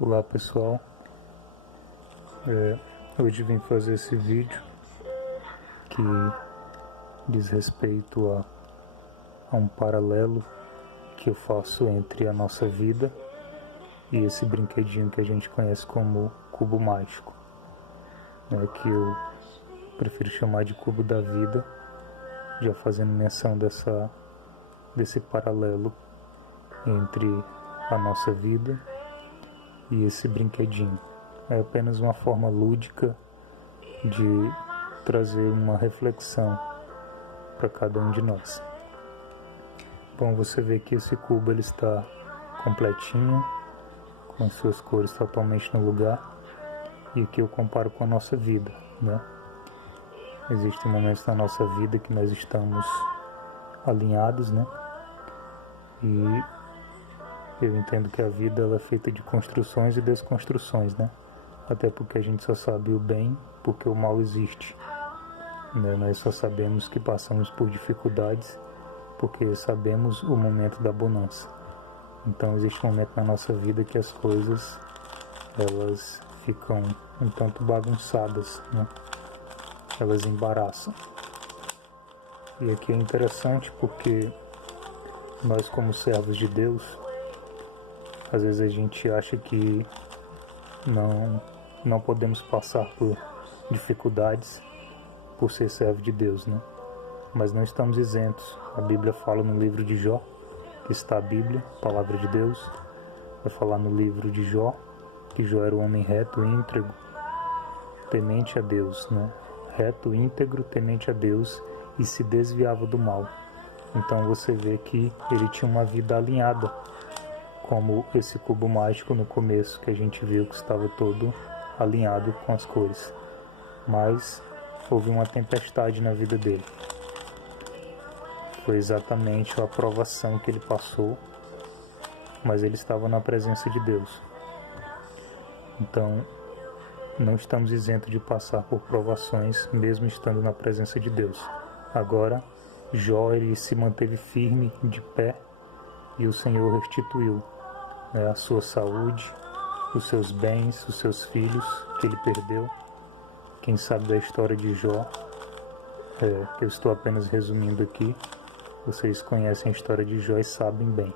Olá pessoal, hoje vim fazer esse vídeo que diz respeito a um paralelo que eu faço entre a nossa vida e esse brinquedinho que a gente conhece como cubo mágico, né, que eu prefiro chamar de cubo da vida, já fazendo menção desse paralelo entre a nossa vida e esse brinquedinho. É apenas uma forma lúdica de trazer uma reflexão para cada um de nós. Bom, você vê que esse cubo ele está completinho, com as suas cores totalmente no lugar, e aqui eu comparo com a nossa vida, né? Existem momentos na nossa vida que nós estamos alinhados, né? E eu entendo que a vida ela é feita de construções e desconstruções, né? Até porque a gente só sabe o bem porque o mal existe, né? Nós só sabemos que passamos por dificuldades porque sabemos o momento da bonança. Então existe um momento na nossa vida que as coisas elas ficam um tanto bagunçadas, né? Elas embaraçam. E aqui é interessante porque nós, como servos de Deus, às vezes a gente acha que não podemos passar por dificuldades por ser servo de Deus, né? Mas não estamos isentos. A Bíblia fala no livro de Jó, que está a Bíblia, a palavra de Deus. Vai falar no livro de Jó, que Jó era um homem reto, íntegro, temente a Deus, né? Reto, íntegro, temente a Deus e se desviava do mal. Então você vê que ele tinha uma vida alinhada, como esse cubo mágico no começo, que a gente viu que estava todo alinhado com as cores. Mas houve uma tempestade na vida dele. Foi exatamente a aprovação que ele passou, mas ele estava na presença de Deus. Então, não estamos isentos de passar por provações, mesmo estando na presença de Deus. Agora, Jó ele se manteve firme, de pé, e o Senhor restituiu, né, a sua saúde, os seus bens, os seus filhos que ele perdeu. Quem sabe da história de Jó, que eu estou apenas resumindo aqui, vocês conhecem a história de Jó e sabem bem.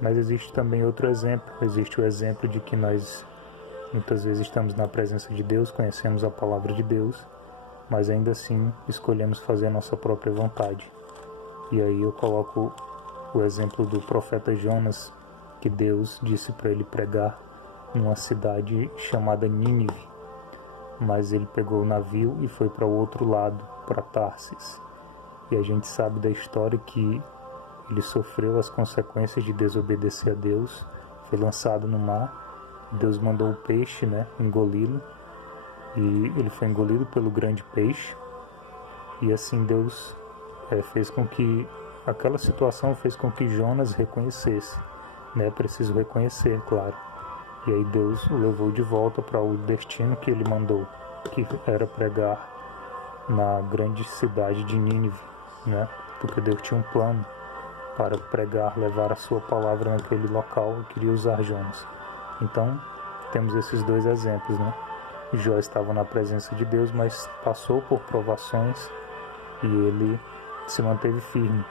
Mas existe também outro exemplo, existe o exemplo de que nós muitas vezes estamos na presença de Deus, conhecemos a palavra de Deus, mas ainda assim escolhemos fazer a nossa própria vontade. E aí eu coloco o exemplo do profeta Jonas, que Deus disse para ele pregar numa cidade chamada Nínive, mas ele pegou o navio e foi para o outro lado, para Tarsis. E a gente sabe da história que ele sofreu as consequências de desobedecer a Deus, foi lançado no mar, Deus mandou o peixe, né, engoli-lo, e ele foi engolido pelo grande peixe, e assim Deus fez com que aquela situação fez com que Jonas reconhecesse, né? Preciso reconhecer, claro. E aí Deus o levou de volta para o destino que ele mandou, que era pregar na grande cidade de Nínive, né? Porque Deus tinha um plano para pregar, levar a sua palavra naquele local e queria usar Jonas. Então, temos esses dois exemplos, né? Jó estava na presença de Deus, mas passou por provações e ele se manteve firme.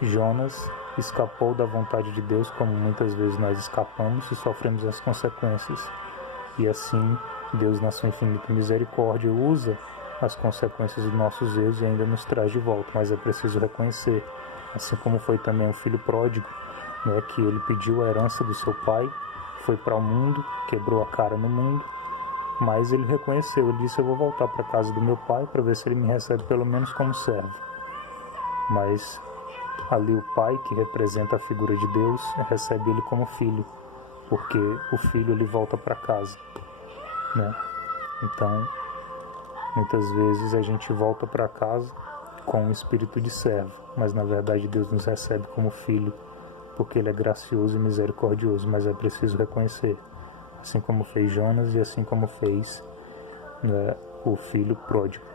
Jonas escapou da vontade de Deus, como muitas vezes nós escapamos e sofremos as consequências. E assim, Deus, na sua infinita misericórdia, usa as consequências dos nossos erros e ainda nos traz de volta, mas é preciso reconhecer. Assim como foi também o filho pródigo, né, que ele pediu a herança do seu pai, foi para o mundo, quebrou a cara no mundo, mas ele reconheceu, ele disse: eu vou voltar para a casa do meu pai para ver se ele me recebe pelo menos como servo. Mas ali o pai, que representa a figura de Deus, recebe ele como filho, porque o filho ele volta para casa, né? Então, muitas vezes a gente volta para casa com o espírito de servo, mas na verdade Deus nos recebe como filho, porque ele é gracioso e misericordioso, mas é preciso reconhecer, assim como fez Jonas e assim como fez, né, o filho pródigo.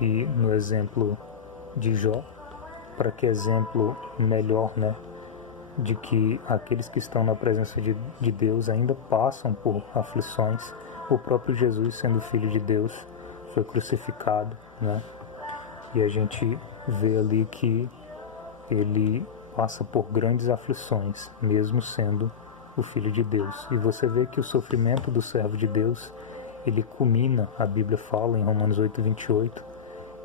E no exemplo de Jó, para que exemplo melhor, né, de que aqueles que estão na presença de Deus ainda passam por aflições. O próprio Jesus, sendo filho de Deus, foi crucificado, né? E a gente vê ali que ele passa por grandes aflições, mesmo sendo o Filho de Deus. E você vê que o sofrimento do servo de Deus, ele culmina, a Bíblia fala em Romanos 8:28,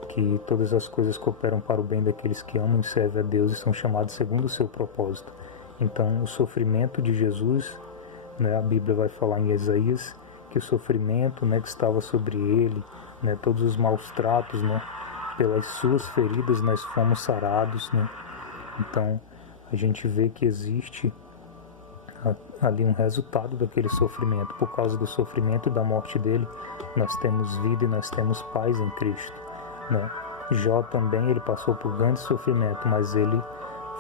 que todas as coisas cooperam para o bem daqueles que amam e servem a Deus e são chamados segundo o seu propósito. Então, o sofrimento de Jesus, né, a Bíblia vai falar em Isaías que o sofrimento, né, que estava sobre ele, né, todos os maus tratos, né, pelas suas feridas nós fomos sarados, né? Então, a gente vê que existe ali um resultado daquele sofrimento. Por causa do sofrimento e da morte dele, nós temos vida e nós temos paz em Cristo, né? Jó também, ele passou por grande sofrimento, mas ele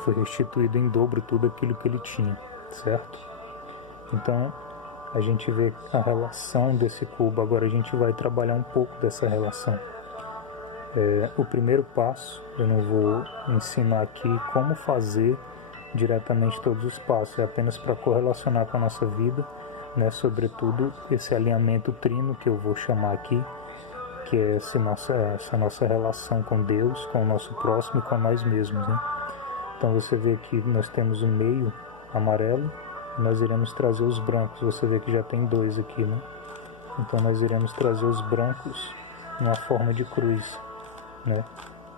foi restituído em dobro tudo aquilo que ele tinha, certo? Então, a gente vê a relação desse cubo. Agora a gente vai trabalhar um pouco dessa relação. O primeiro passo, eu não vou ensinar aqui como fazer diretamente todos os passos, é apenas para correlacionar com a nossa vida, né? Sobretudo esse alinhamento trino que eu vou chamar aqui, que é essa nossa relação com Deus, com o nosso próximo e com nós mesmos, né? Então você vê que nós temos o meio amarelo e nós iremos trazer os brancos. Você vê que já tem dois aqui, né? Então nós iremos trazer os brancos numa forma de cruz, né?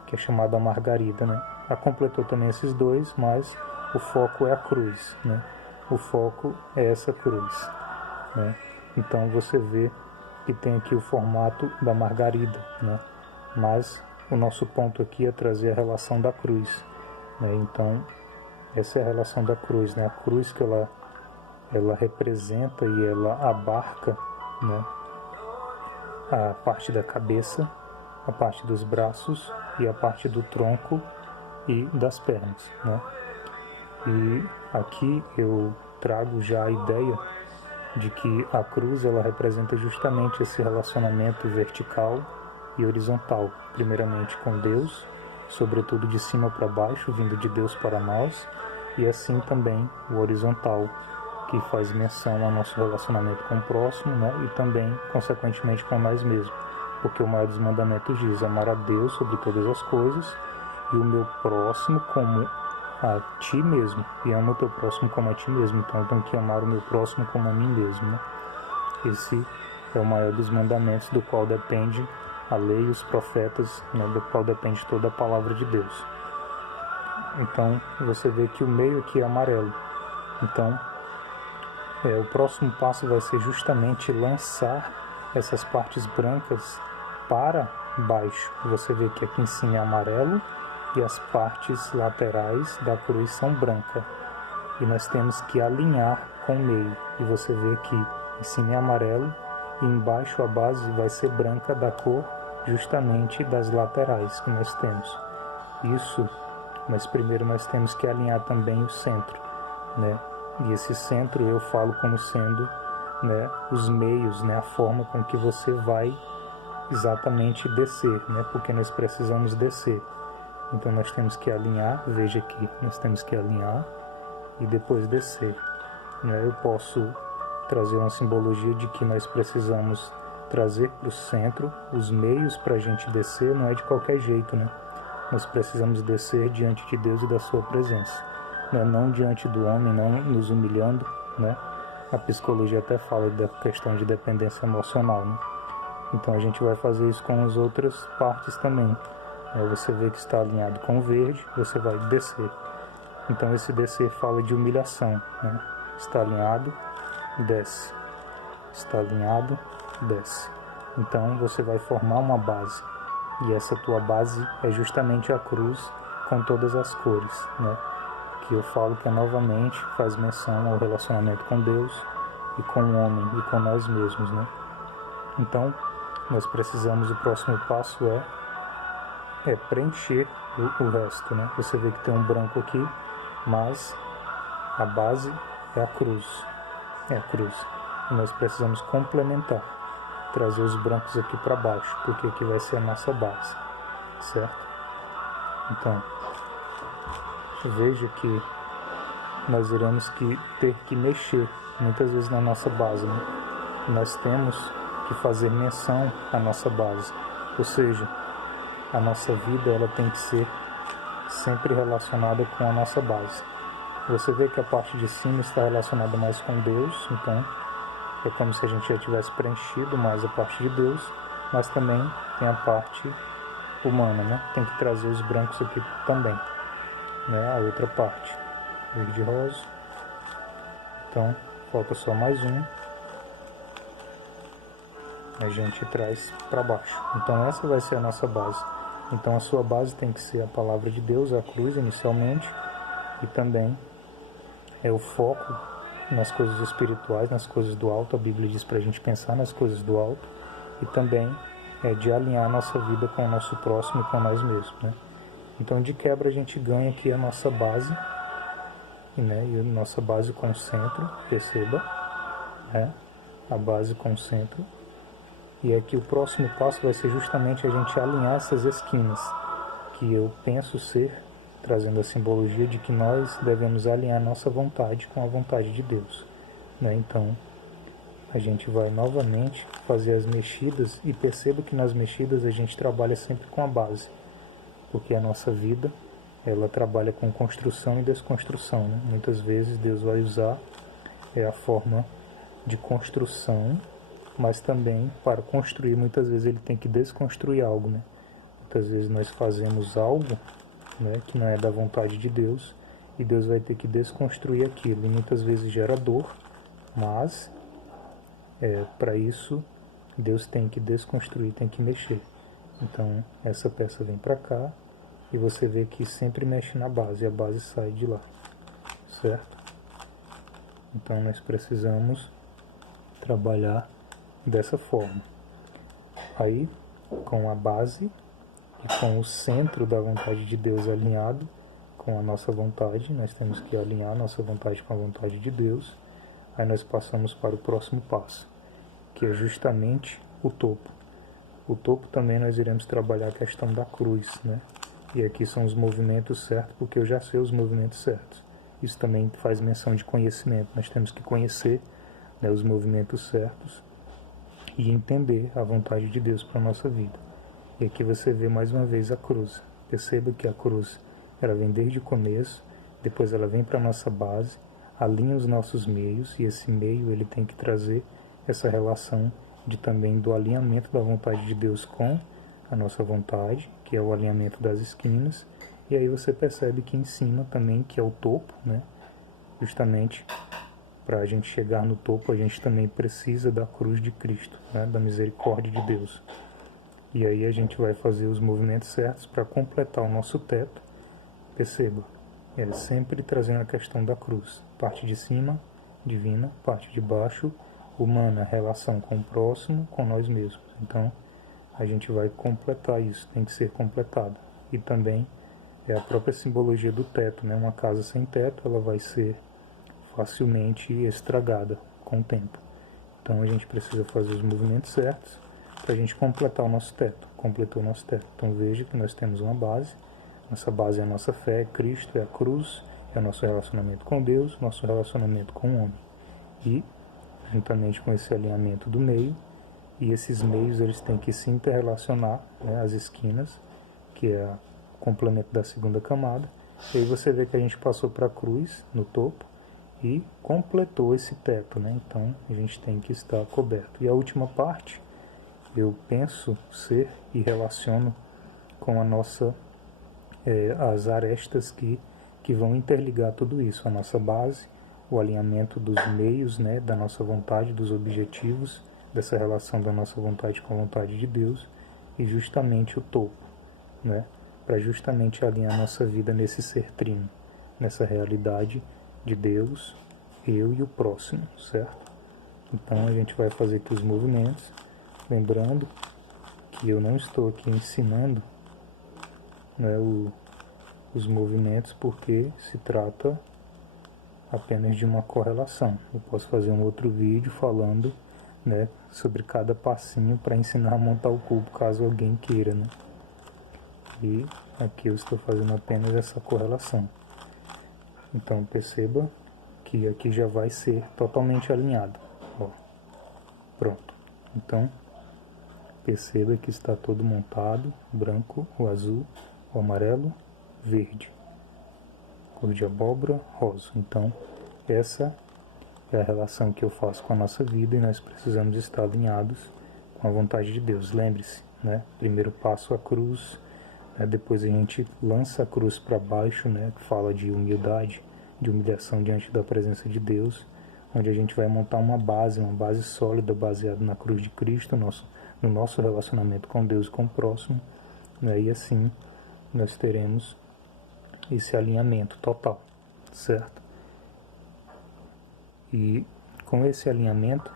Que é chamada margarida, né? Ela completou também esses dois, mas o foco é a cruz, né? O foco é essa cruz, né? Então você vê que tem aqui o formato da margarida, né? Mas o nosso ponto aqui é trazer a relação da cruz, né? Então essa é a relação da cruz, né? A cruz que ela representa e ela abarca, né, a parte da cabeça, a parte dos braços e a parte do tronco e das pernas, né? E aqui eu trago já a ideia de que a cruz ela representa justamente esse relacionamento vertical e horizontal, primeiramente com Deus, sobretudo de cima para baixo, vindo de Deus para nós, e assim também o horizontal, que faz menção ao nosso relacionamento com o próximo, né? E também, consequentemente, com nós mesmos. Porque o maior dos mandamentos diz: amar a Deus sobre todas as coisas e o meu próximo como a ti mesmo. E ama o teu próximo como a ti mesmo. Então eu tenho que amar o meu próximo como a mim mesmo, né? Esse é o maior dos mandamentos, do qual depende a lei e os profetas, né? Do qual depende toda a palavra de Deus. Então você vê que o meio aqui é amarelo. Então o próximo passo vai ser justamente lançar essas partes brancas para baixo. Você vê que aqui em cima é amarelo e as partes laterais da cruz são brancas. E nós temos que alinhar com o meio. E você vê que em cima é amarelo e embaixo a base vai ser branca, da cor justamente das laterais que nós temos. Isso, mas primeiro nós temos que alinhar também o centro, né? E esse centro eu falo como sendo, né, os meios, né, a forma com que você vai exatamente descer, né, porque nós precisamos descer. Então nós temos que alinhar, veja aqui, nós temos que alinhar e depois descer, né? Eu posso trazer uma simbologia de que nós precisamos trazer para o centro os meios para a gente descer, não é de qualquer jeito, né? Nós precisamos descer diante de Deus e da sua presença. Não diante do homem, não nos humilhando, né? A psicologia até fala da questão de dependência emocional, né? Então a gente vai fazer isso com as outras partes também. Você vê que está alinhado com o verde, você vai descer. Então esse descer fala de humilhação, né? Está alinhado, desce. Está alinhado, desce. Então você vai formar uma base. E essa tua base é justamente a cruz com todas as cores, né? Que eu falo que novamente faz menção ao relacionamento com Deus e com o homem e com nós mesmos, né? Então, nós precisamos, o próximo passo é preencher o resto, né? Você vê que tem um branco aqui, mas a base é a cruz. É a cruz. E nós precisamos complementar, trazer os brancos aqui para baixo, porque aqui vai ser a nossa base, certo? Então, veja que nós iremos ter que mexer muitas vezes na nossa base, né? Nós temos que fazer menção à nossa base, ou seja, a nossa vida ela tem que ser sempre relacionada com a nossa base. Você vê que a parte de cima está relacionada mais com Deus, então é como se a gente já tivesse preenchido mais a parte de Deus, mas também tem a parte humana, né? Tem que trazer os brancos aqui também, né? A outra parte, verde e rosa. Então, falta só mais um. A gente traz para baixo. Então, essa vai ser a nossa base. Então, a sua base tem que ser a palavra de Deus, a cruz inicialmente, e também é o foco nas coisas espirituais, nas coisas do alto. A Bíblia diz para a gente pensar nas coisas do alto, e também é de alinhar a nossa vida com o nosso próximo e com nós mesmos, né? Então, de quebra, a gente ganha aqui a nossa base, né? E a nossa base com o centro, perceba, né? A base com o centro. E aqui o próximo passo vai ser justamente a gente alinhar essas esquinas, que eu penso ser, trazendo a simbologia de que nós devemos alinhar nossa vontade com a vontade de Deus, né? Então, a gente vai novamente fazer as mexidas, e perceba que nas mexidas a gente trabalha sempre com a base, porque a nossa vida ela trabalha com construção e desconstrução, né? Muitas vezes Deus vai usar a forma de construção, mas também para construir muitas vezes ele tem que desconstruir algo, né? Muitas vezes nós fazemos algo, né, que não é da vontade de Deus, e Deus vai ter que desconstruir aquilo, e muitas vezes gera dor, mas para isso Deus tem que desconstruir, tem que mexer. Então essa peça vem para cá, e você vê que sempre mexe na base, e a base sai de lá, certo? Então nós precisamos trabalhar dessa forma. Aí, com a base e com o centro da vontade de Deus alinhado com a nossa vontade, nós temos que alinhar a nossa vontade com a vontade de Deus. Aí nós passamos para o próximo passo, que é justamente o topo. O topo também nós iremos trabalhar a questão da cruz, né? E aqui são os movimentos certos, porque eu já sei os movimentos certos. Isso também faz menção de conhecimento. Nós temos que conhecer, né, os movimentos certos e entender a vontade de Deus para a nossa vida. E aqui você vê mais uma vez a cruz. Perceba que a cruz ela vem desde o começo, depois ela vem para a nossa base, alinha os nossos meios, e esse meio ele tem que trazer essa relação de também do alinhamento da vontade de Deus com a nossa vontade, que é o alinhamento das esquinas. E aí você percebe que em cima também, que é o topo, né? Justamente para a gente chegar no topo, a gente também precisa da cruz de Cristo, né? Da misericórdia de Deus. E aí a gente vai fazer os movimentos certos para completar o nosso teto. Perceba, é sempre trazendo a questão da cruz. Parte de cima, divina; parte de baixo, humana, relação com o próximo, com nós mesmos. Então, a gente vai completar isso, tem que ser completado. E também é a própria simbologia do teto, né? Uma casa sem teto, ela vai ser facilmente estragada com o tempo. Então, a gente precisa fazer os movimentos certos para a gente completar o nosso teto. Completou o nosso teto. Então, veja que nós temos uma base. Nossa base é a nossa fé, é Cristo, é a cruz, é o nosso relacionamento com Deus, nosso relacionamento com o homem. E, juntamente com esse alinhamento do meio, e esses meios eles têm que se interrelacionar, né, as esquinas, que é o complemento da segunda camada. E aí você vê que a gente passou para a cruz no topo e completou esse teto, né? Então a gente tem que estar coberto. E a última parte, eu penso ser e relaciono com a nossa as arestas que vão interligar tudo isso, a nossa base, o alinhamento dos meios, né, da nossa vontade, dos objetivos, dessa relação da nossa vontade com a vontade de Deus, e justamente o topo, né, para justamente alinhar a nossa vida nesse ser trino, nessa realidade de Deus, eu e o próximo, certo? Então a gente vai fazer aqui os movimentos, lembrando que eu não estou aqui ensinando, né, os movimentos, porque se trata apenas de uma correlação. Eu posso fazer um outro vídeo falando, né, sobre cada passinho para ensinar a montar o cubo, caso alguém queira, né? E aqui eu estou fazendo apenas essa correlação. Então perceba que aqui já vai ser totalmente alinhado. Ó, pronto. Então perceba que está todo montado: branco, o azul, o amarelo, verde, cor de abóbora, rosa. Então essa é a relação que eu faço com a nossa vida, e nós precisamos estar alinhados com a vontade de Deus. Lembre-se, né? Primeiro passo, a cruz, né? Depois a gente lança a cruz para baixo, né? Que fala de humildade, de humilhação diante da presença de Deus, onde a gente vai montar uma base sólida, baseada na cruz de Cristo, no nosso relacionamento com Deus e com o próximo, né? E assim nós teremos esse alinhamento total, certo? E com esse alinhamento,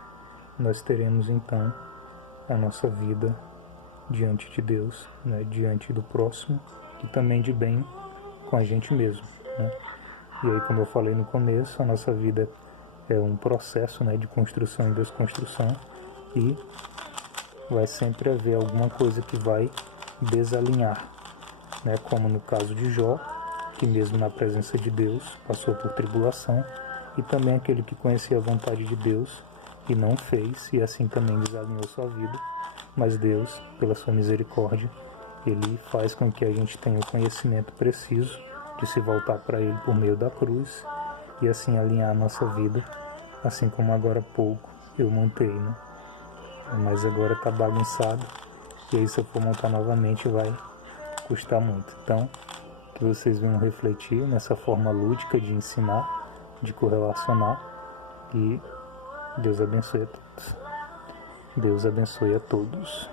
nós teremos então a nossa vida diante de Deus, né, diante do próximo, e também de bem com a gente mesmo, né? E aí, como eu falei no começo, a nossa vida é um processo, né, de construção e desconstrução, e vai sempre haver alguma coisa que vai desalinhar, né, como no caso de Jó, que mesmo na presença de Deus passou por tribulação, e também aquele que conhecia a vontade de Deus e não fez, e assim também desalinhou sua vida. Mas Deus, pela sua misericórdia, Ele faz com que a gente tenha o conhecimento preciso de se voltar para Ele por meio da cruz, e assim alinhar a nossa vida, assim como agora há pouco eu montei, né? Mas agora está bagunçado, e aí se eu for montar novamente vai custar muito. Então, que vocês venham refletir nessa forma lúdica de ensinar, de correlacionar, e Deus abençoe a todos. Deus abençoe a todos.